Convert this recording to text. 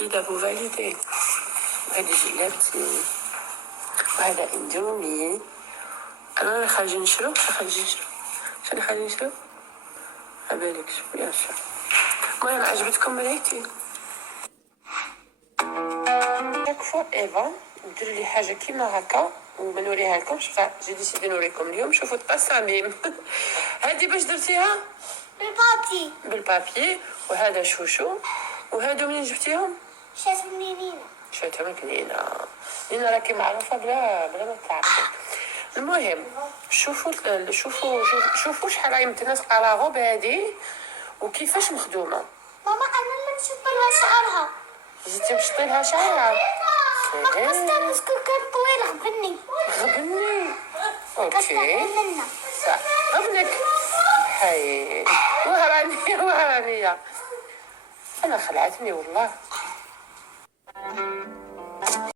كده ابو فاليدي. وهذه جيلاتي وهذا اندومي. انا خارجين نشرو شنو خارجين نشرو عبالك شويه شويه. المهم عجبتكم بنيتي شاك ايفا ندير لي حاجه كيما هكا وما نوريها لكمش، فجي ديسيدي نوريكم اليوم. شوفوا التصاميم. هذه باش درتيها بالبابي وهذا شوشو. وهادو منين جبتيهم؟ شاتهم كنينة. لينا راكي معروفة بلا ما تعرفي. المهم شوفوا شحال راهي متناسقة لا غوب هادي وكيفاش مخدومة. ماما انا اللي مشط لها شعرها. جيتي مشطي لها شعرها؟ نقصتها باسكو كان طويل غبني. اوكي صح غبنك. حي وهرانية انا خلعتني والله.